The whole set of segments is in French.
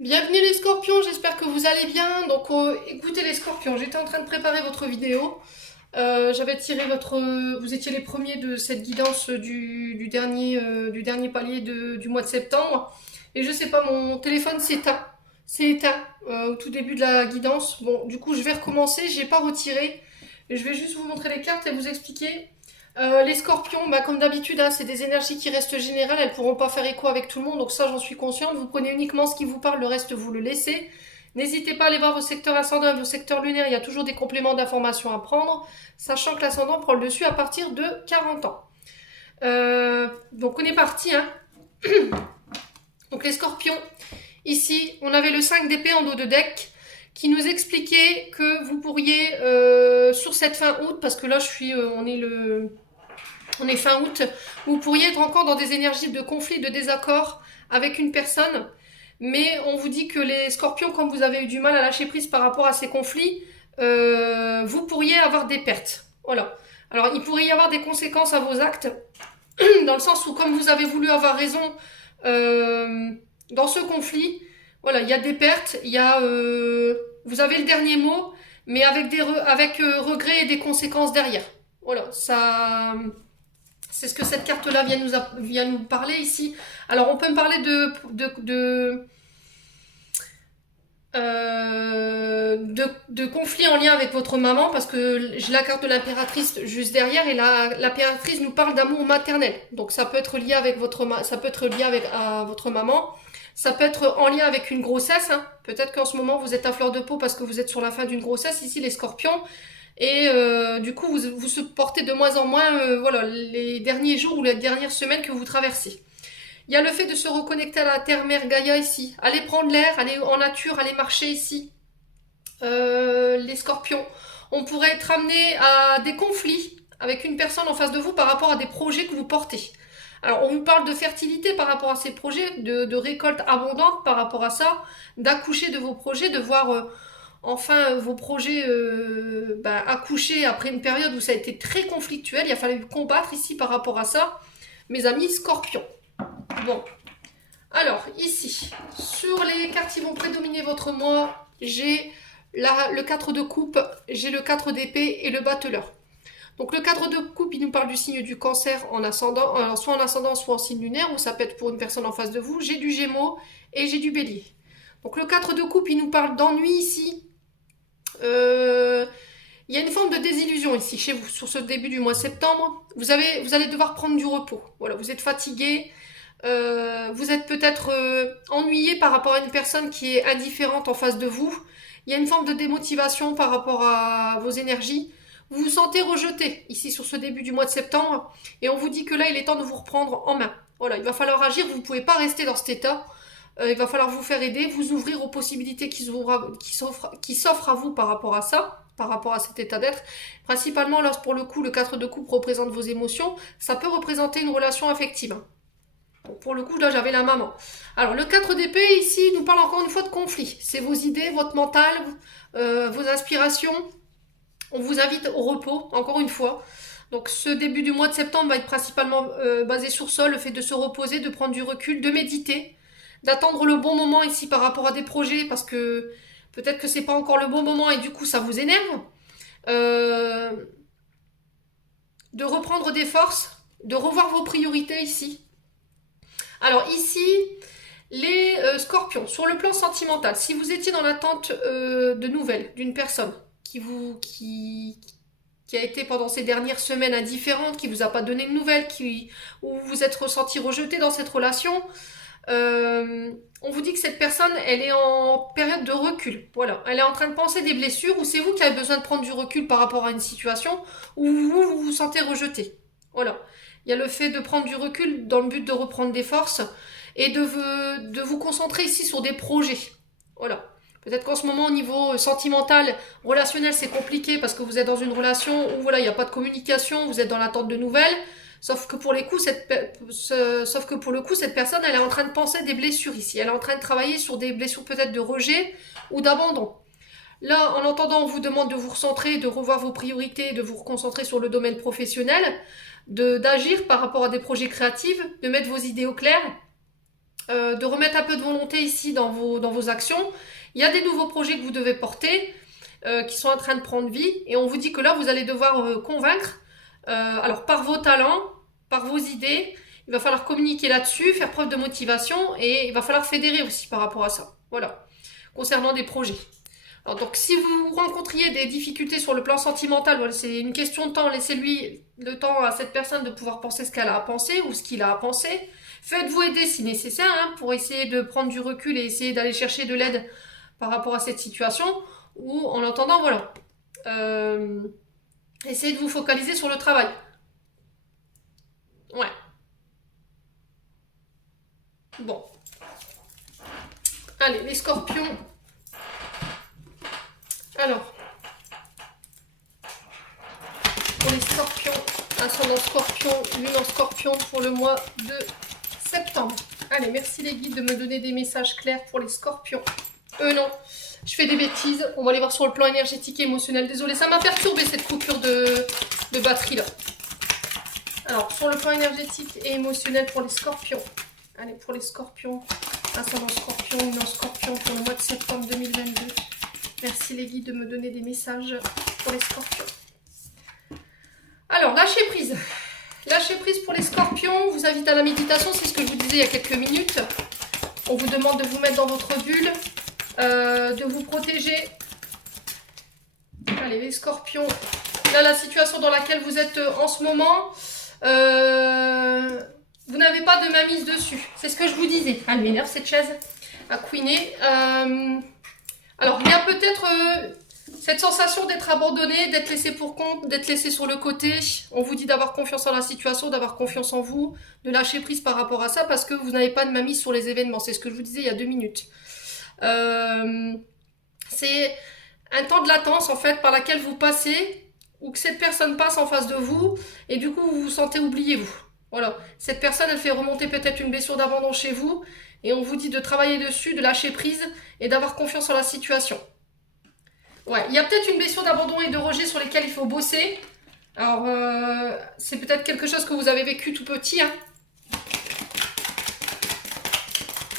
Bienvenue les scorpions, j'espère que vous allez bien. Donc écoutez les scorpions, j'étais en train de préparer votre vidéo. J'avais tiré votre... Vous étiez les premiers de cette guidance du dernier palier du mois de septembre. Et je sais pas, mon téléphone s'éteint. C'est éteint au tout début de la guidance. Bon, du coup je vais recommencer, j'ai pas retiré. Je vais juste vous montrer les cartes et vous expliquer. Les scorpions, bah, comme d'habitude, hein, c'est des énergies qui restent générales, elles ne pourront pas faire écho avec tout le monde, donc ça j'en suis consciente. Vous prenez uniquement ce qui vous parle, le reste vous le laissez. N'hésitez pas à aller voir vos secteurs ascendants et vos secteurs lunaires, il y a toujours des compléments d'informations à prendre, sachant que l'ascendant prend le dessus à partir de 40 ans. Donc on est parti. Hein. Donc les scorpions, ici on avait le 5 d'épée en dos de deck qui nous expliquait que vous pourriez, sur cette fin août, parce que là on est fin août, vous pourriez être encore dans des énergies de conflit, de désaccord avec une personne, mais on vous dit que les scorpions, comme vous avez eu du mal à lâcher prise par rapport à ces conflits, vous pourriez avoir des pertes. Voilà. Alors, il pourrait y avoir des conséquences à vos actes, dans le sens où, comme vous avez voulu avoir raison dans ce conflit, voilà, il y a des pertes, vous avez le dernier mot, mais avec regret et des conséquences derrière. Voilà, ça, c'est ce que cette carte-là vient nous parler ici. Alors, on peut me parler de conflits en lien avec votre maman, parce que j'ai la carte de l'impératrice juste derrière, et l'impératrice nous parle d'amour maternel. Donc, ça peut être lié avec ça peut être lié à votre maman. Ça peut être en lien avec une grossesse. Hein. Peut-être qu'en ce moment, vous êtes à fleur de peau parce que vous êtes sur la fin d'une grossesse, ici, les scorpions. Et du coup, vous supportez de moins en moins voilà, les derniers jours ou les dernières semaines que vous traversez. Il y a le fait de se reconnecter à la terre-mère Gaïa ici. Aller prendre l'air, aller en nature, aller marcher ici. Les scorpions. On pourrait être amené à des conflits avec une personne en face de vous par rapport à des projets que vous portez. Alors, on vous parle de fertilité par rapport à ces projets, de récolte abondante par rapport à ça, d'accoucher de vos projets, de voir enfin vos projets accoucher après une période où ça a été très conflictuel. Il a fallu combattre ici par rapport à ça. Mes amis scorpions. Bon, alors ici, sur les cartes qui vont prédominer votre mois, j'ai le 4 de coupe, j'ai le 4 d'épée et le battleur. Donc le 4 de coupe, il nous parle du signe du cancer en ascendant, alors soit en ascendant, soit en signe lunaire, ou ça peut être pour une personne en face de vous. J'ai du gémeaux et j'ai du bélier. Donc le 4 de coupe, il nous parle d'ennui ici. Il y a une forme de désillusion ici chez vous, sur ce début du mois de septembre. Vous allez devoir prendre du repos. Voilà, vous êtes fatigué, vous êtes peut-être ennuyé par rapport à une personne qui est indifférente en face de vous. Il y a une forme de démotivation par rapport à vos énergies. Vous vous sentez rejeté ici sur ce début du mois de septembre et on vous dit que là il est temps de vous reprendre en main. Voilà, il va falloir agir, vous ne pouvez pas rester dans cet état. Il va falloir vous faire aider, vous ouvrir aux possibilités qui s'offrent à vous par rapport à ça, par rapport à cet état d'être. Principalement, là, pour le coup, le 4 de coupe représente vos émotions. Ça peut représenter une relation affective. Donc, pour le coup, là, j'avais la maman. Alors, le 4 d'épée, ici, nous parle encore une fois de conflit. C'est vos idées, votre mental, vos aspirations. On vous invite au repos, encore une fois. Donc, ce début du mois de septembre va être principalement basé sur ça, le fait de se reposer, de prendre du recul, de méditer, d'attendre le bon moment ici par rapport à des projets, parce que peut-être que c'est pas encore le bon moment et du coup ça vous énerve. Euh, de reprendre des forces, de revoir vos priorités ici. Alors ici, les scorpions, sur le plan sentimental, si vous étiez dans l'attente de nouvelles d'une personne qui a été pendant ces dernières semaines indifférente, qui vous a pas donné de nouvelles, où vous vous êtes ressenti rejeté dans cette relation, on vous dit que cette personne, elle est en période de recul. Voilà, elle est en train de penser des blessures, ou c'est vous qui avez besoin de prendre du recul par rapport à une situation où vous vous sentez rejeté. Voilà, il y a le fait de prendre du recul dans le but de reprendre des forces et de vous concentrer ici sur des projets. Voilà. Peut-être qu'en ce moment, au niveau sentimental, relationnel, c'est compliqué parce que vous êtes dans une relation où voilà, il n'y a pas de communication, vous êtes dans l'attente de nouvelles. Sauf que pour le coup, cette personne, elle est en train de penser des blessures ici. Elle est en train de travailler sur des blessures peut-être de rejet ou d'abandon. Là, en entendant, on vous demande de vous recentrer, de revoir vos priorités, de vous reconcentrer sur le domaine professionnel, d'agir par rapport à des projets créatifs, de mettre vos idées au clair. de remettre un peu de volonté ici dans vos actions. Il y a des nouveaux projets que vous devez porter, qui sont en train de prendre vie, et on vous dit que là, vous allez devoir convaincre, alors par vos talents, par vos idées, il va falloir communiquer là-dessus, faire preuve de motivation, et il va falloir fédérer aussi par rapport à ça. Voilà, concernant des projets. Alors, donc, si vous rencontriez des difficultés sur le plan sentimental, voilà, c'est une question de temps, laissez-lui le temps à cette personne de pouvoir penser ce qu'elle a à penser ou ce qu'il a à penser. Faites-vous aider si nécessaire, hein, pour essayer de prendre du recul et essayer d'aller chercher de l'aide par rapport à cette situation, ou en attendant, voilà, essayez de vous focaliser sur le travail. Ouais. Bon. Allez, les scorpions. Alors, pour les scorpions, ascendant scorpion, lune en scorpion pour le mois de septembre. Allez, merci les guides de me donner des messages clairs pour les scorpions. Non, je fais des bêtises. On va aller voir sur le plan énergétique et émotionnel. Désolée, ça m'a perturbé cette coupure de batterie là. Alors, sur le plan énergétique et émotionnel pour les scorpions. Allez, pour les scorpions, ascendant scorpion, lune en scorpion pour le mois de septembre 2022. Merci les guides de me donner des messages pour les scorpions. Alors, lâcher prise. Lâcher prise pour les scorpions. On vous invite à la méditation, c'est ce que je vous disais il y a quelques minutes. On vous demande de vous mettre dans votre bulle, de vous protéger. Allez, les scorpions. Là, la situation dans laquelle vous êtes en ce moment, vous n'avez pas de mainmise dessus. C'est ce que je vous disais. Elle m'énerve cette chaise à couiner. Alors, il y a peut-être cette sensation d'être abandonné, d'être laissé pour compte, d'être laissé sur le côté. On vous dit d'avoir confiance en la situation, d'avoir confiance en vous, de lâcher prise par rapport à ça parce que vous n'avez pas de mainmise sur les événements. C'est ce que je vous disais il y a 2 minutes. C'est un temps de latence en fait par laquelle vous passez ou que cette personne passe en face de vous et du coup vous vous sentez oublié vous. Voilà. Cette personne elle fait remonter peut-être une blessure d'abandon chez vous. Et on vous dit de travailler dessus, de lâcher prise et d'avoir confiance en la situation. Ouais, il y a peut-être une blessure d'abandon et de rejet sur lesquelles il faut bosser. Alors, c'est peut-être quelque chose que vous avez vécu tout petit. Hein.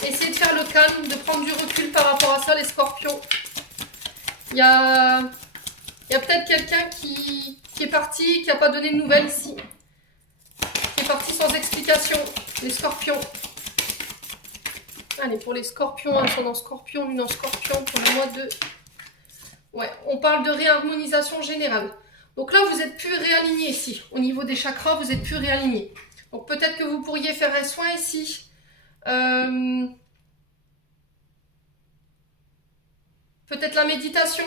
Essayez de faire le calme, de prendre du recul par rapport à ça, les scorpions. Il y a peut-être quelqu'un qui est parti, qui n'a pas donné de nouvelles ici. Qui est parti sans explication, les scorpions. Allez, pour les scorpions, ascendant scorpion, lune en scorpion, pour le mois de... Ouais, on parle de réharmonisation générale. Donc là, vous n'êtes plus réaligné ici. Au niveau des chakras, vous n'êtes plus réaligné. Donc peut-être que vous pourriez faire un soin ici. Peut-être la méditation.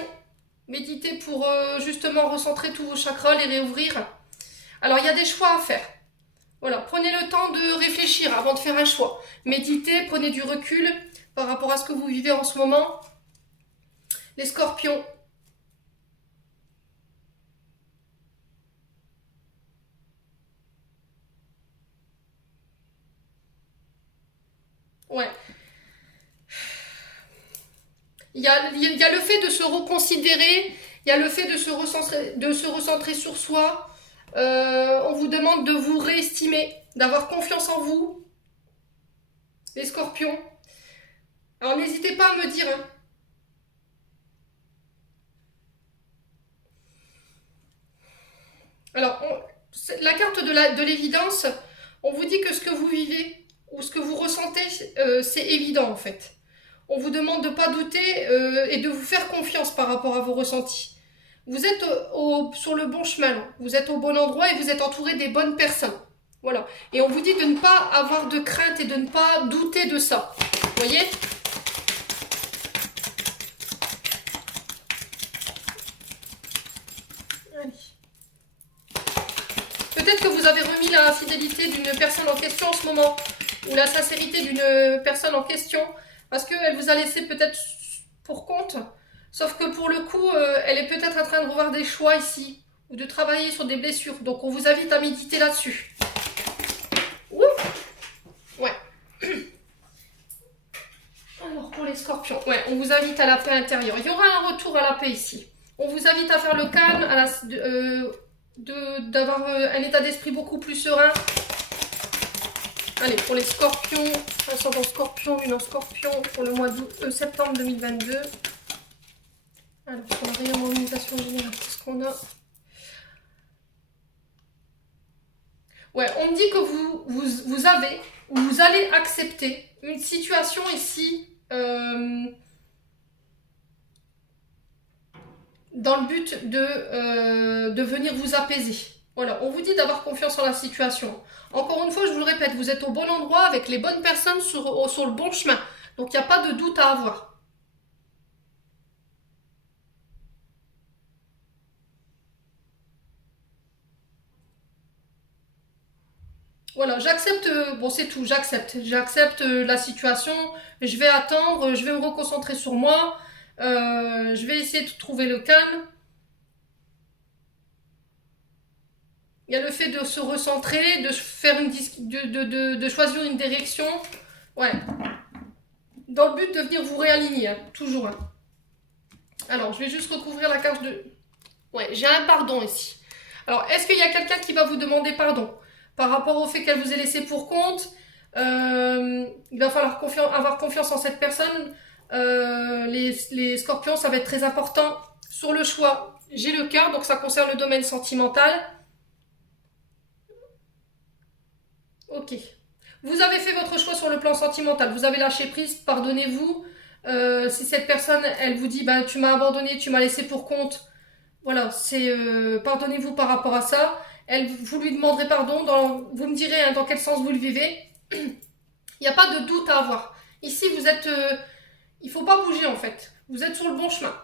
Méditer pour justement recentrer tous vos chakras, les réouvrir. Alors, il y a des choix à faire. Voilà, prenez le temps de réfléchir avant de faire un choix. Méditez, prenez du recul par rapport à ce que vous vivez en ce moment. Les scorpions. Ouais. Il y a le fait de se reconsidérer, il y a le fait de se recentrer sur soi. On vous demande de vous réestimer, d'avoir confiance en vous, les scorpions. Alors n'hésitez pas à me dire. Hein. Alors, la carte de l'évidence, on vous dit que ce que vous vivez ou ce que vous ressentez, c'est évident en fait. On vous demande de ne pas douter et de vous faire confiance par rapport à vos ressentis. Vous êtes sur le bon chemin, vous êtes au bon endroit et vous êtes entouré des bonnes personnes. Voilà. Et on vous dit de ne pas avoir de crainte et de ne pas douter de ça. Vous voyez ? Allez. Peut-être que vous avez remis la fidélité d'une personne en question en ce moment, ou la sincérité d'une personne en question, parce qu'elle vous a laissé peut-être pour compte. Sauf que pour le coup, elle est peut-être en train de revoir des choix ici, ou de travailler sur des blessures. Donc on vous invite à méditer là-dessus. Ouais. Alors pour les scorpions, ouais, on vous invite à la paix intérieure. Il y aura un retour à la paix ici. On vous invite à faire le calme, d'avoir un état d'esprit beaucoup plus serein. Allez, pour les scorpions, ascendant scorpion, lune en scorpion, pour le mois de septembre 2022. Alors, pour la réharmonisation générale, qu'est-ce qu'on a? Ouais, on me dit que vous avez, ou vous allez accepter une situation ici, dans le but de venir vous apaiser. Voilà, on vous dit d'avoir confiance en la situation. Encore une fois, je vous le répète, vous êtes au bon endroit avec les bonnes personnes sur le bon chemin. Donc, il n'y a pas de doute à avoir. Voilà, j'accepte, bon c'est tout, j'accepte la situation, je vais attendre, je vais me reconcentrer sur moi, je vais essayer de trouver le calme. Il y a le fait de se recentrer, de faire de choisir une direction, ouais, dans le but de venir vous réaligner, hein, toujours. Hein. Alors, je vais juste recouvrir la carte de... Ouais, j'ai un pardon ici. Alors, est-ce qu'il y a quelqu'un qui va vous demander pardon par rapport au fait qu'elle vous ait laissé pour compte? Il va falloir avoir confiance en cette personne. Les scorpions, ça va être très important. Sur le choix, j'ai le cœur, donc ça concerne le domaine sentimental. Ok. Vous avez fait votre choix sur le plan sentimental. Vous avez lâché prise, pardonnez-vous. Si cette personne, elle vous dit, bah, tu m'as abandonné, tu m'as laissé pour compte. Voilà, c'est pardonnez-vous par rapport à ça. Vous lui demanderez pardon, vous me direz hein, dans quel sens vous le vivez. Il n'y a pas de doute à avoir. Ici, vous êtes... il ne faut pas bouger en fait. Vous êtes sur le bon chemin.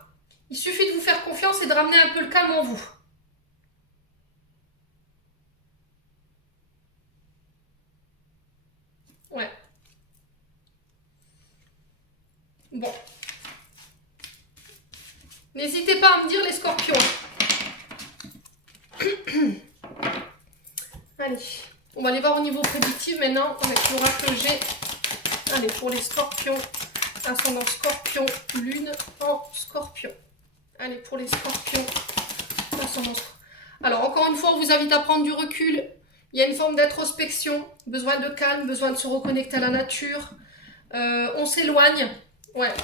Il suffit de vous faire confiance et de ramener un peu le calme en vous. Ouais. Bon. N'hésitez pas à me dire les scorpions. Allez, on va aller voir au niveau prédictif maintenant avec l'oracle que j'ai. Allez, pour les scorpions, ascendant scorpion, lune en scorpion. Allez, pour les scorpions, ascendant scorpion. Alors, encore une fois, on vous invite à prendre du recul. Il y a une forme d'introspection, besoin de calme, besoin de se reconnecter à la nature. On s'éloigne. Ouais.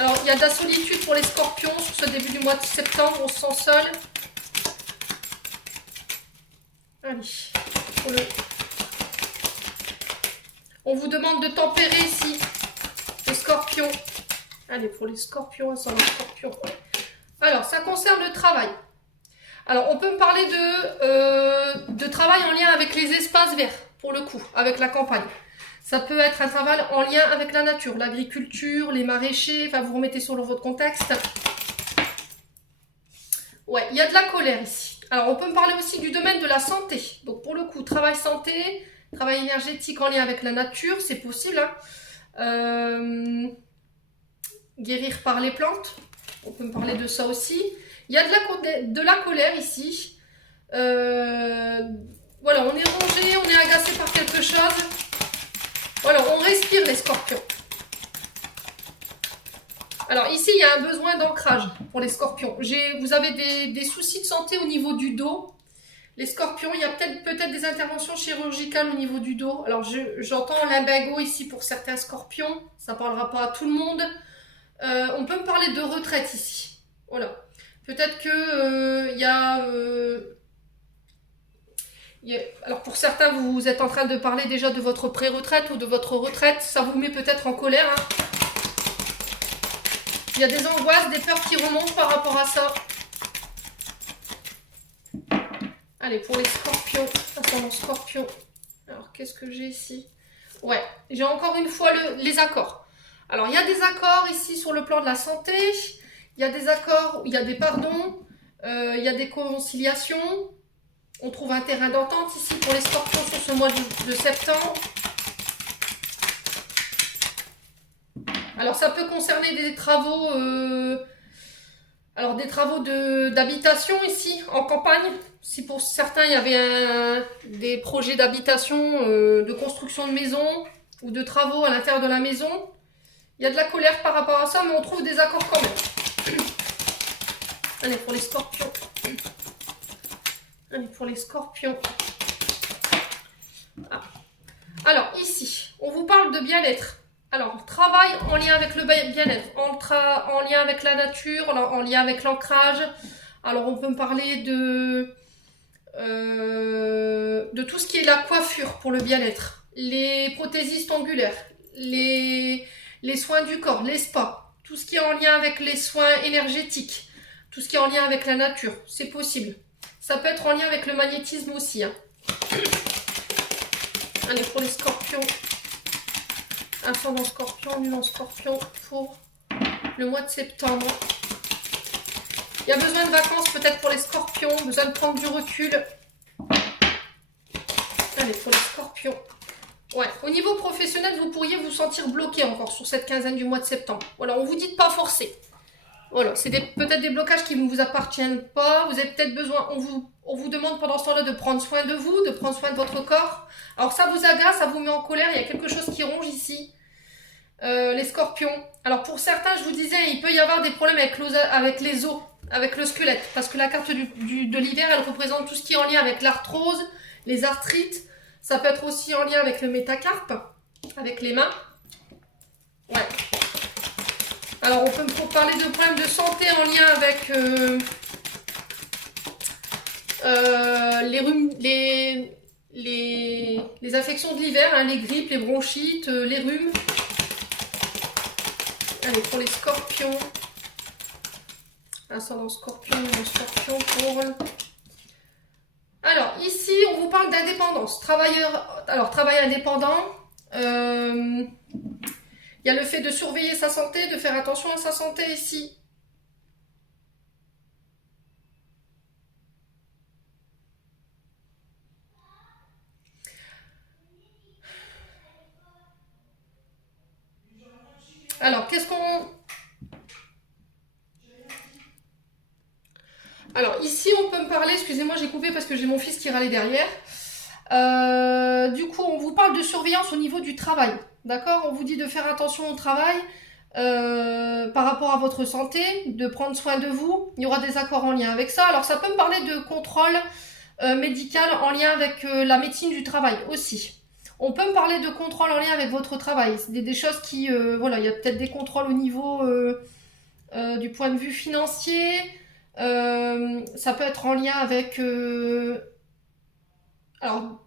Alors, il y a de la solitude pour les scorpions sur ce début du mois de septembre. On se sent seul. Allez. On vous demande de tempérer ici. Les scorpions. Allez, pour les scorpions, ascendant scorpion. Alors, ça concerne le travail. Alors, on peut me parler de travail en lien avec les espaces verts, pour le coup, avec la campagne. Ça peut être un travail en lien avec la nature, l'agriculture, les maraîchers, enfin vous remettez sur votre contexte. Ouais, il y a de la colère ici. Alors on peut me parler aussi du domaine de la santé. Donc pour le coup, travail santé, travail énergétique en lien avec la nature, c'est possible. Hein. Guérir par les plantes, on peut me parler de ça aussi. Il y a de la colère ici. Voilà, on est rongé, on est agacé par quelque chose. Voilà, on respire les scorpions. Alors ici, il y a un besoin d'ancrage pour les scorpions. Vous avez des soucis de santé au niveau du dos. Les scorpions, il y a peut-être des interventions chirurgicales au niveau du dos. Alors j'entends lumbago ici pour certains scorpions. Ça ne parlera pas à tout le monde. On peut me parler de retraite ici. Voilà. Peut-être que alors pour certains, vous êtes en train de parler déjà de votre pré-retraite ou de votre retraite. Ça vous met peut-être en colère. Hein. Il y a des angoisses, des peurs qui remontent par rapport à ça. Allez, pour les scorpions, ascendant scorpion. Alors, qu'est-ce que j'ai ici? Ouais, j'ai encore une fois les accords. Alors, il y a des accords ici sur le plan de la santé. Il y a des accords, il y a des pardons. Il y a des conciliations. On trouve un terrain d'entente ici pour les scorpions sur ce mois de septembre. Alors, ça peut concerner des travaux, des travaux d'habitation ici, en campagne. Si pour certains, il y avait des projets d'habitation, de construction de maison ou de travaux à l'intérieur de la maison, il y a de la colère par rapport à ça, mais on trouve des accords quand même. Allez, pour les scorpions. Allez, pour les scorpions. Ah. Alors, ici, de bien-être. Alors, travail en lien avec le bien-être, en lien avec la nature, en lien avec l'ancrage. Alors, on peut me parler de tout ce qui est la coiffure pour le bien-être, les prothésistes ongulaires, les soins du corps, les spas, tout ce qui est en lien avec les soins énergétiques, tout ce qui est en lien avec la nature, c'est possible. Ça peut être en lien avec le magnétisme aussi. Hein. Allez, pour les scorpions, ascendant scorpion, lune en scorpion, pour le mois de septembre. Il y a besoin de vacances peut-être pour les scorpions, besoin de prendre du recul. Allez, pour les scorpions. Ouais, au niveau professionnel, vous pourriez vous sentir bloqué encore sur cette quinzaine du mois de septembre. Voilà, on vous dit de pas forcer. Voilà, c'est peut-être des blocages qui ne vous appartiennent pas. Vous avez peut-être besoin, on vous demande pendant ce temps-là de prendre soin de vous, de prendre soin de votre corps. Alors ça vous agace, ça vous met en colère, il y a quelque chose qui ronge ici. Les scorpions. Alors pour certains, je vous disais, il peut y avoir des problèmes avec les os, avec le squelette. Parce que la carte de l'hiver, elle représente tout ce qui est en lien avec l'arthrose, les arthrites. Ça peut être aussi en lien avec le métacarpe, avec les mains. Ouais. Alors, on peut me parler de problèmes de santé en lien avec les rhumes, les affections de l'hiver, hein, les grippes, les bronchites, les rhumes. Allez, pour les scorpions. Ascendant scorpion, le scorpion pour... Alors, ici, on vous parle d'indépendance. Travail indépendant. Il y a le fait de surveiller sa santé, de faire attention à sa santé ici. Alors, qu'est-ce qu'on... Alors, ici, on peut me parler... Excusez-moi, j'ai coupé parce que j'ai mon fils qui râlait derrière. Du coup, on vous parle de surveillance au niveau du travail. D'accord? On vous dit de faire attention au travail par rapport à votre santé, de prendre soin de vous. Il y aura des accords en lien avec ça. Alors, ça peut me parler de contrôle médical en lien avec la médecine du travail aussi. On peut me parler de contrôle en lien avec votre travail. C'est des choses qui... voilà, il y a peut-être des contrôles au niveau du point de vue financier. Ça peut être en lien avec... alors,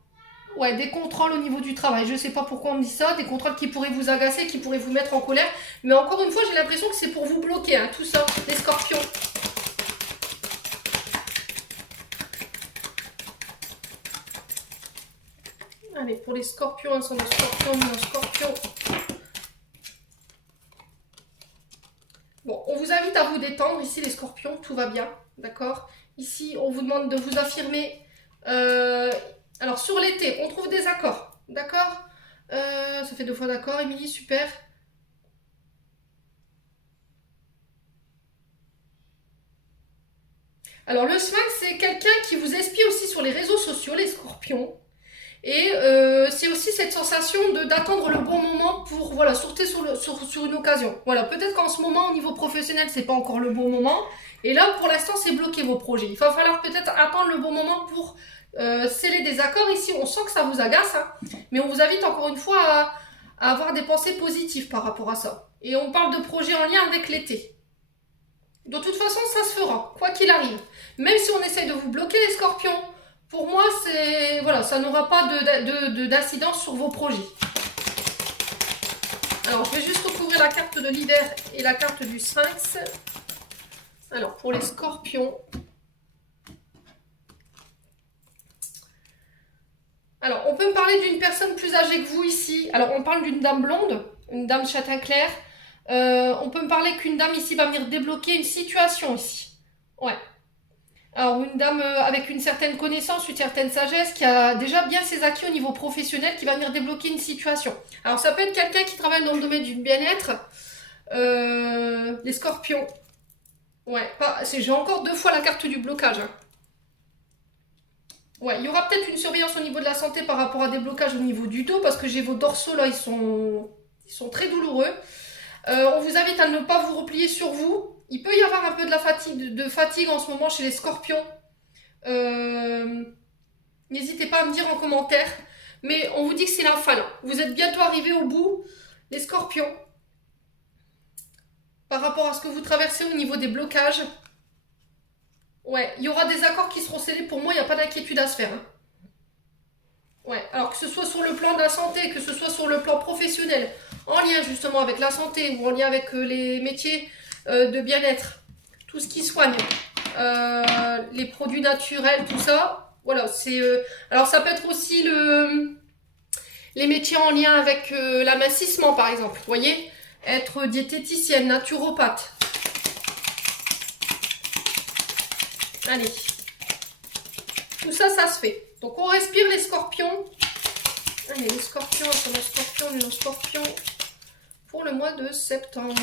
ouais, des contrôles au niveau du travail. Je sais pas pourquoi on me dit ça. Des contrôles qui pourraient vous agacer, qui pourraient vous mettre en colère. Mais encore une fois, j'ai l'impression que c'est pour vous bloquer, hein, tout ça, les scorpions. Allez, pour les scorpions, ascendant scorpion, lune en scorpion. Bon, on vous invite à vous détendre. Ici, les scorpions, tout va bien, d'accord? Ici, on vous demande de vous affirmer. Alors, sur l'été, on trouve des accords, d'accord? Ça fait 2 fois d'accord, Émilie, super. Alors, le sphinx, c'est quelqu'un qui vous espie aussi sur les réseaux sociaux, les scorpions. Et c'est aussi cette sensation d'attendre le bon moment pour voilà, sauter sur une occasion. Voilà, peut-être qu'en ce moment, au niveau professionnel, c'est pas encore le bon moment. Et là, pour l'instant, c'est bloqué vos projets. Il va falloir peut-être attendre le bon moment pour sceller des accords. Ici, on sent que ça vous agace, hein, mais on vous invite encore une fois à avoir des pensées positives par rapport à ça. Et on parle de projets en lien avec l'été. De toute façon, ça se fera, quoi qu'il arrive. Même si on essaye de vous bloquer les scorpions, pour moi, voilà, ça n'aura pas d'incidence sur vos projets. Alors, je vais juste recouvrir la carte de l'hiver et la carte du sphinx. Alors, pour les scorpions. Alors, on peut me parler d'une personne plus âgée que vous ici. Alors, on parle d'une dame blonde, une dame châtain clair. On peut me parler qu'une dame ici va venir débloquer une situation ici. Ouais. Alors, une dame avec une certaine connaissance, une certaine sagesse, qui a déjà bien ses acquis au niveau professionnel, qui va venir débloquer une situation. Alors, ça peut être quelqu'un qui travaille dans le domaine du bien-être. Les scorpions. Ouais, j'ai encore 2 fois la carte du blocage. Hein. Ouais, il y aura peut-être une surveillance au niveau de la santé par rapport à des blocages au niveau du dos, parce que j'ai vos dorsaux là, ils sont très douloureux. On vous invite à ne pas vous replier sur vous. Il peut y avoir un peu de fatigue en ce moment chez les scorpions. N'hésitez pas à me dire en commentaire. Mais on vous dit que c'est la fin là. Vous êtes bientôt arrivés au bout, les scorpions. Par rapport à ce que vous traversez au niveau des blocages. Ouais, il y aura des accords qui seront scellés. Pour moi, il n'y a pas d'inquiétude à se faire. Hein. Ouais, alors que ce soit sur le plan de la santé, que ce soit sur le plan professionnel, en lien justement avec la santé ou en lien avec les métiers de bien-être, tout ce qui soigne, les produits naturels, tout ça, voilà, c'est... alors ça peut être aussi les métiers en lien avec l'amincissement par exemple, vous voyez, être diététicienne, naturopathe. Allez, tout ça, ça se fait. Donc on respire les scorpions. Allez, les scorpions, les scorpions pour le mois de septembre.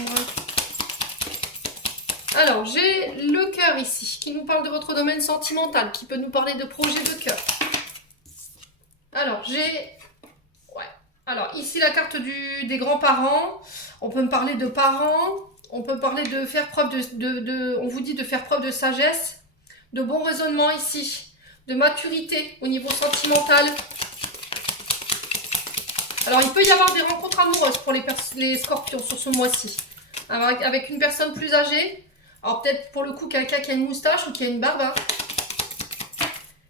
Alors, j'ai le cœur ici, qui nous parle de votre domaine sentimental, qui peut nous parler de projets de cœur. Alors, j'ai... Ouais. Alors, ici, la carte des grands-parents. On peut me parler de parents. On peut parler de faire preuve on vous dit de faire preuve de sagesse, de bon raisonnement ici, de maturité au niveau sentimental. Alors, il peut y avoir des rencontres amoureuses pour les scorpions sur ce mois-ci. Avec une personne plus âgée. Alors, peut-être pour le coup, quelqu'un qui a une moustache ou qui a une barbe. Hein.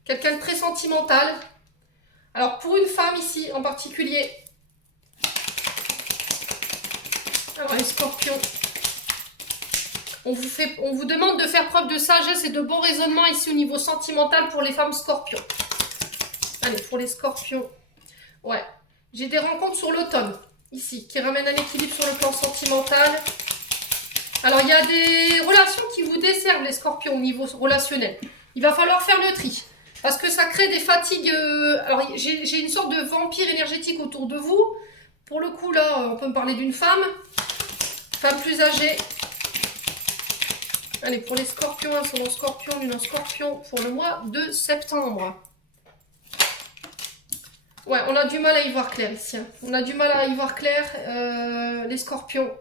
Quelqu'un de très sentimental. Alors, pour une femme ici en particulier. Alors, les scorpions. On vous demande de faire preuve de sagesse et de bon raisonnement ici au niveau sentimental pour les femmes scorpions. Allez, pour les scorpions. Ouais. J'ai des rencontres sur l'automne, ici, qui ramènent un équilibre sur le plan sentimental. Alors, il y a des relations qui vous desservent, les scorpions, au niveau relationnel. Il va falloir faire le tri. Parce que ça crée des fatigues. Alors, j'ai une sorte de vampire énergétique autour de vous. Pour le coup, là, on peut me parler d'une femme. Femme plus âgée. Allez, pour les scorpions, ascendant scorpion, lune en scorpion, pour le mois de septembre. Ouais, on a du mal à y voir clair ici. Hein. On a du mal à y voir clair, les scorpions.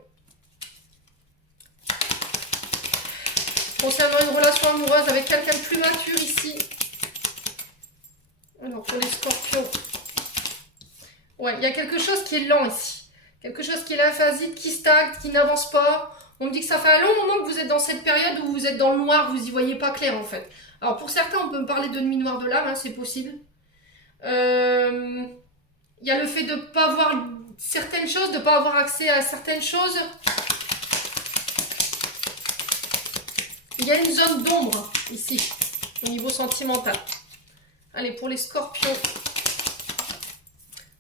Concernant une relation amoureuse avec quelqu'un de plus mature ici. Alors, pour les scorpions. Ouais, il y a quelque chose qui est lent ici. Quelque chose qui est lymphasite, qui stagne, qui n'avance pas. On me dit que ça fait un long moment que vous êtes dans cette période où vous êtes dans le noir, vous n'y voyez pas clair en fait. Alors, pour certains, on peut me parler de nuit noire de l'âme, hein, c'est possible. Il y a le fait de ne pas voir certaines choses, de ne pas avoir accès à certaines choses. Il y a une zone d'ombre ici, au niveau sentimental. Allez, pour les scorpions.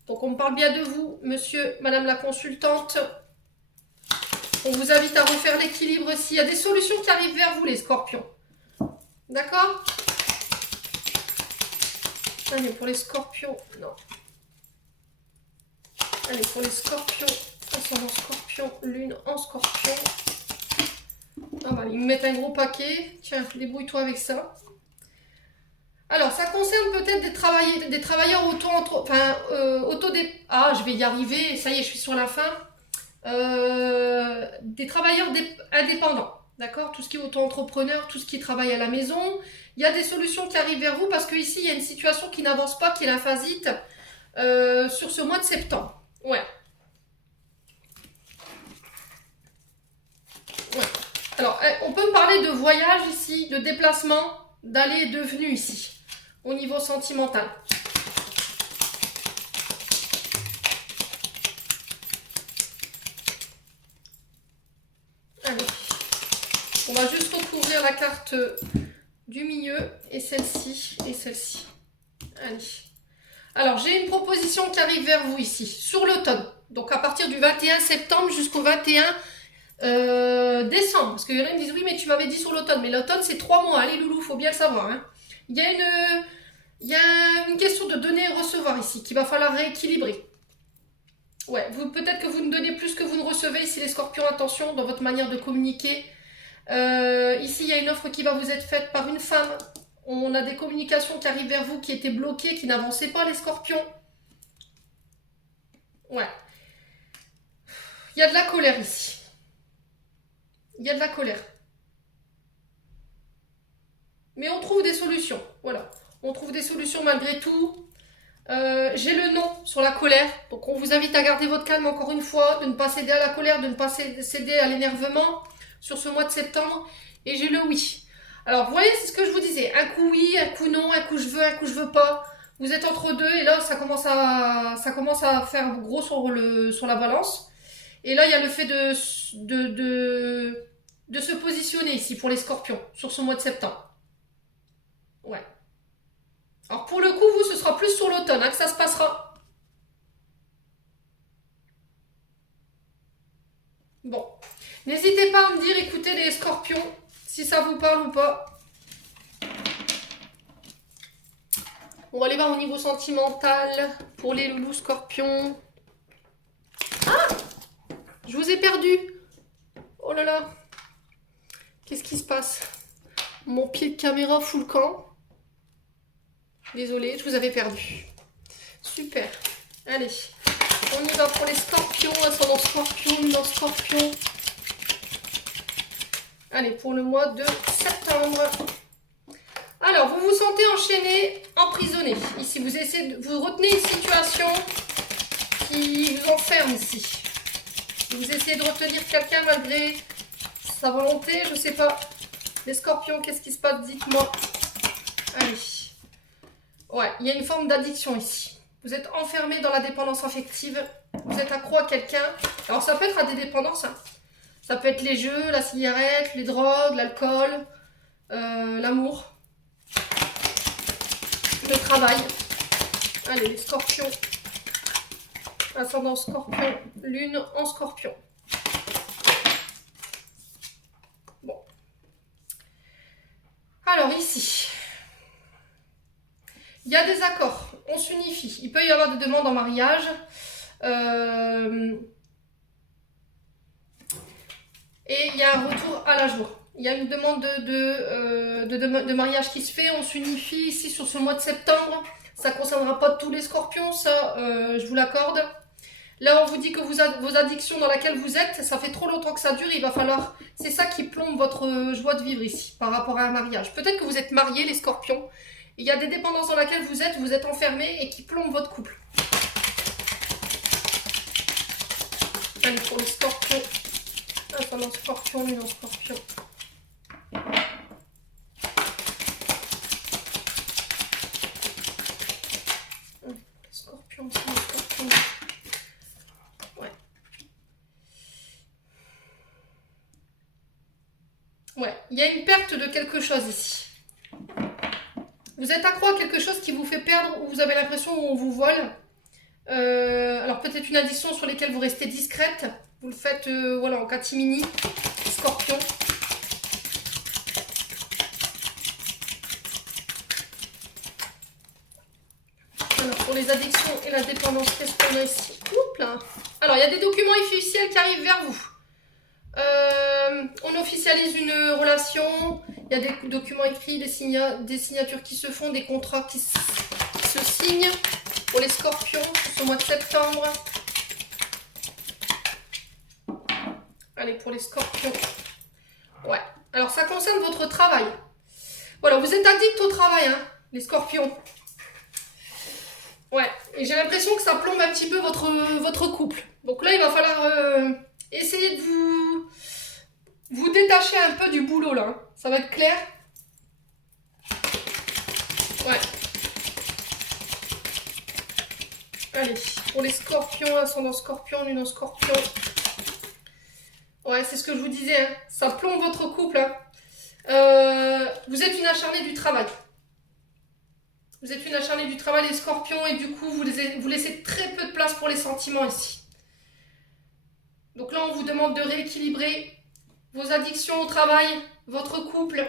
Donc, on me parle bien de vous, monsieur, madame la consultante. On vous invite à refaire l'équilibre ici. Il y a des solutions qui arrivent vers vous, les scorpions. D'accord ? Allez, pour les scorpions, non. Allez, pour les scorpions, ascendant scorpion, lune en scorpion. Ah bah, ils me mettent un gros paquet. Tiens, débrouille-toi avec ça. Alors, ça concerne peut-être des travailleurs Ah, je vais y arriver. Ça y est, je suis sur la fin. Des travailleurs indépendants. D'accord ? Tout ce qui est auto-entrepreneur, tout ce qui travaille à la maison. Il y a des solutions qui arrivent vers vous parce qu'ici, il y a une situation qui n'avance pas, qui est lymphasite sur ce mois de septembre. Ouais. Ouais. Alors, on peut me parler de voyage ici, de déplacement, d'aller et de venue ici, au niveau sentimental. Allez. On va juste recouvrir la carte du milieu et celle-ci et celle-ci. Allez. Alors, j'ai une proposition qui arrive vers vous ici, sur l'automne. Donc, à partir du 21 septembre jusqu'au 21 décembre. Parce qu'il y en a qui me disent, oui, mais tu m'avais dit sur l'automne. Mais l'automne, c'est 3 mois. Allez, loulou, faut bien le savoir. Hein. Il y a une question de donner et recevoir ici, qu'il va falloir rééquilibrer. Ouais, peut-être que vous ne donnez plus que vous ne recevez. Ici, les scorpions, attention dans votre manière de communiquer. Ici, il y a une offre qui va vous être faite par une femme. On a des communications qui arrivent vers vous qui étaient bloquées, qui n'avançaient pas, les scorpions. Ouais. Il y a de la colère ici. Il y a de la colère. Mais on trouve des solutions. Voilà. On trouve des solutions malgré tout. J'ai le non sur la colère. Donc on vous invite à garder votre calme encore une fois, de ne pas céder à la colère, de ne pas céder à l'énervement sur ce mois de septembre. Et j'ai le oui. Alors vous voyez, c'est ce que je vous disais. Un coup oui, un coup non, un coup je veux pas. Vous êtes entre deux et là ça commence à faire gros sur la balance. Et là il y a le fait de se positionner ici pour les scorpions sur ce mois de septembre. Ouais. Alors pour le coup, vous, ce sera plus sur l'automne que ça se passera. Bon. N'hésitez pas à me dire, écoutez les scorpions, si ça vous parle ou pas. On va aller voir au niveau sentimental pour les loulous scorpions. Ah! Je vous ai perdu. Oh là là. Qu'est-ce qui se passe? Mon pied de caméra fout le camp. Désolée, je vous avais perdu. Super. Allez. On y va pour les scorpions, ascendant scorpion, dans scorpion. Allez, pour le mois de septembre. Alors, vous vous sentez enchaîné, emprisonné. Ici, vous retenez une situation qui vous enferme ici. Vous essayez de retenir quelqu'un malgré sa volonté, je sais pas. Les scorpions, qu'est-ce qui se passe? Dites-moi. Allez. Ouais, il y a une forme d'addiction ici. Vous êtes enfermé dans la dépendance affective. Vous êtes accro à quelqu'un. Alors, ça peut être à des dépendances. Hein. Ça peut être les jeux, la cigarette, les drogues, l'alcool, l'amour, le travail. Allez, les scorpions. Ascendant scorpion, lune en scorpion. Bon. Alors, ici, il y a des accords. On s'unifie. Il peut y avoir des demandes en mariage. Et il y a un retour à la joie. Il y a une demande de mariage qui se fait. On s'unifie ici sur ce mois de septembre. Ça ne concernera pas tous les scorpions, ça je vous l'accorde. Là, on vous dit que vos addictions dans lesquelles vous êtes, ça fait trop longtemps que ça dure. Il va falloir... C'est ça qui plombe votre joie de vivre ici par rapport à un mariage. Peut-être que vous êtes mariés, les scorpions. Il y a des dépendances dans lesquelles vous êtes enfermés et qui plombent votre couple. Allez, pour les scorpions. Ascendant scorpion, lune en scorpion. Scorpion, c'est un scorpion. Ouais. Ouais, il y a une perte de quelque chose ici. Vous êtes accro à quelque chose qui vous fait perdre ou vous avez l'impression qu'on vous vole. Alors peut-être une addiction sur laquelle vous restez discrète. Vous le faites voilà, en catimini, scorpion. Alors pour les addictions et la dépendance, qu'est-ce qu'on a ici? Oups là. Alors il y a des documents officiels qui arrivent vers vous. On officialise une relation. Il y a des documents écrits, des signatures qui se font, des contrats qui se signent pour les scorpions ce mois de septembre. Allez, pour les scorpions. Ouais. Alors, ça concerne votre travail. Voilà, vous êtes addict au travail, hein, les scorpions. Ouais. Et j'ai l'impression que ça plombe un petit peu votre couple. Donc là, il va falloir essayer de vous détacher un peu du boulot, là. Hein. Ça va être clair? Ouais. Allez, pour les scorpions, ascendant scorpion, lune en scorpion. Ouais, c'est ce que je vous disais, hein. Ça plombe votre couple. Hein. Vous êtes une acharnée du travail. Vous êtes une acharnée du travail, les scorpions, et du coup, vous laissez très peu de place pour les sentiments ici. Donc là, on vous demande de rééquilibrer vos addictions au travail, votre couple,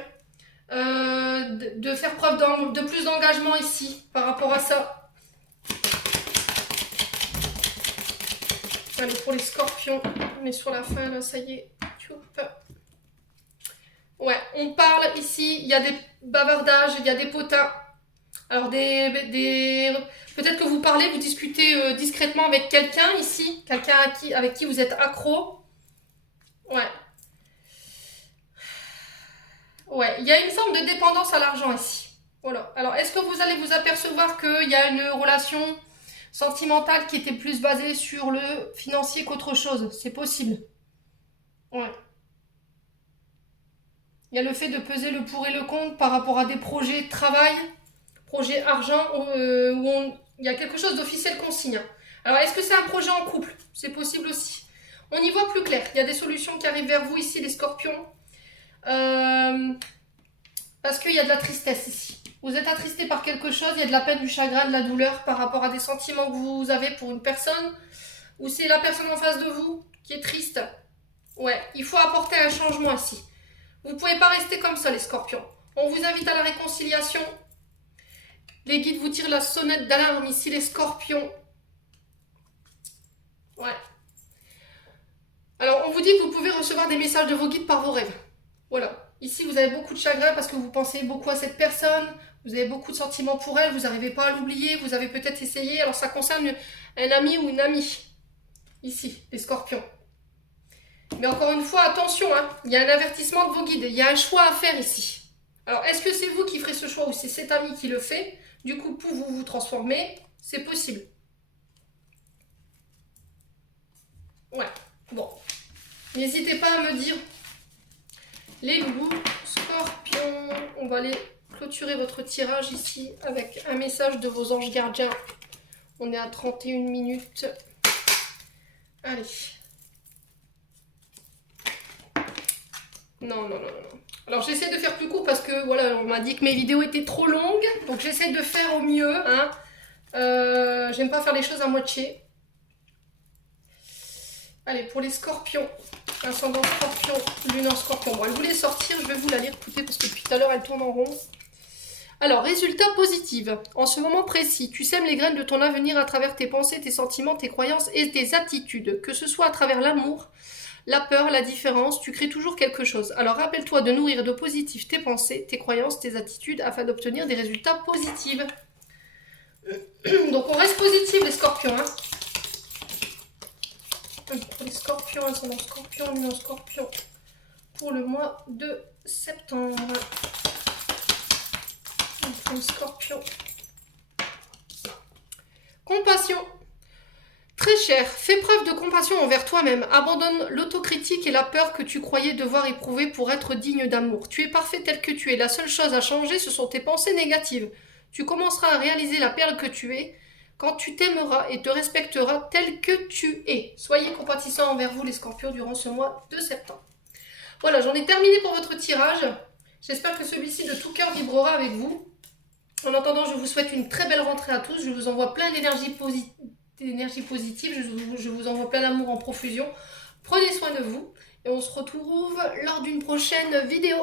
de faire preuve de plus d'engagement ici par rapport à ça. Allez, pour les scorpions, on est sur la fin là, ça y est. Ouais, on parle ici, il y a des bavardages, il y a des potins. Alors peut-être que vous parlez, vous discutez discrètement avec quelqu'un ici, quelqu'un avec qui vous êtes accro. Ouais. Ouais, il y a une forme de dépendance à l'argent ici. Voilà. Alors, est-ce que vous allez vous apercevoir qu'il y a une relation sentimentale qui était plus basée sur le financier qu'autre chose? C'est possible. Ouais. Il y a le fait de peser le pour et le contre par rapport à des projets de travail, projets argent, il y a quelque chose d'officiel qu'on signe. Alors, est-ce que c'est un projet en couple? C'est possible aussi. On y voit plus clair. Il y a des solutions qui arrivent vers vous ici, les scorpions. Euh, Parce qu'il y a de la tristesse ici. Vous êtes attristé par quelque chose, il y a de la peine, du chagrin, de la douleur par rapport à des sentiments que vous avez pour une personne, ou c'est la personne en face de vous qui est triste. Ouais, il faut apporter un changement ici. Vous ne pouvez pas rester comme ça, les scorpions. On vous invite à la réconciliation. Les guides vous tirent la sonnette d'alarme ici, les scorpions. Ouais. Alors, on vous dit que vous pouvez recevoir des messages de vos guides par vos rêves. Voilà. Ici, vous avez beaucoup de chagrin parce que vous pensez beaucoup à cette personne. Vous avez beaucoup de sentiments pour elle. Vous n'arrivez pas à l'oublier. Vous avez peut-être essayé. Alors, ça concerne un ami ou une amie. Ici, les scorpions. Mais encore une fois, attention, hein, il y a un avertissement de vos guides. Il y a un choix à faire ici. Alors, est-ce que c'est vous qui ferez ce choix ou c'est cet ami qui le fait? Du coup, pour vous transformer, c'est possible. Ouais. Bon. N'hésitez pas à me dire, les loups, scorpions, on va aller clôturer votre tirage ici avec un message de vos anges gardiens. On est à 31 minutes. Allez. Non, non, non, non. Alors j'essaie de faire plus court parce que voilà, on m'a dit que mes vidéos étaient trop longues. Donc j'essaie de faire au mieux. Hein. J'aime pas faire les choses à moitié. Allez, pour les scorpions. Ascendant scorpion, lune en scorpion. Bon, elle voulait sortir, je vais vous la lire, écoutez, parce que depuis tout à l'heure, elle tourne en rond. Alors, résultat positif. En ce moment précis, tu sèmes les graines de ton avenir à travers tes pensées, tes sentiments, tes croyances et tes attitudes. Que ce soit à travers l'amour, la peur, la différence, tu crées toujours quelque chose. Alors, rappelle-toi de nourrir de positif tes pensées, tes croyances, tes attitudes afin d'obtenir des résultats positifs. Donc, on reste positif, les scorpions, hein. Pour les scorpions, ascendant scorpion, lune en scorpion, pour le mois de septembre. Pour les scorpions. Compassion. Très cher, fais preuve de compassion envers toi-même. Abandonne l'autocritique et la peur que tu croyais devoir éprouver pour être digne d'amour. Tu es parfait tel que tu es. La seule chose à changer, ce sont tes pensées négatives. Tu commenceras à réaliser la perle que tu es quand tu t'aimeras et te respecteras tel que tu es. Soyez compatissants envers vous les scorpions durant ce mois de septembre. Voilà, j'en ai terminé pour votre tirage. J'espère que celui-ci de tout cœur vibrera avec vous. En attendant, je vous souhaite une très belle rentrée à tous. Je vous envoie plein d'énergie positive. Je vous envoie plein d'amour en profusion. Prenez soin de vous et on se retrouve lors d'une prochaine vidéo.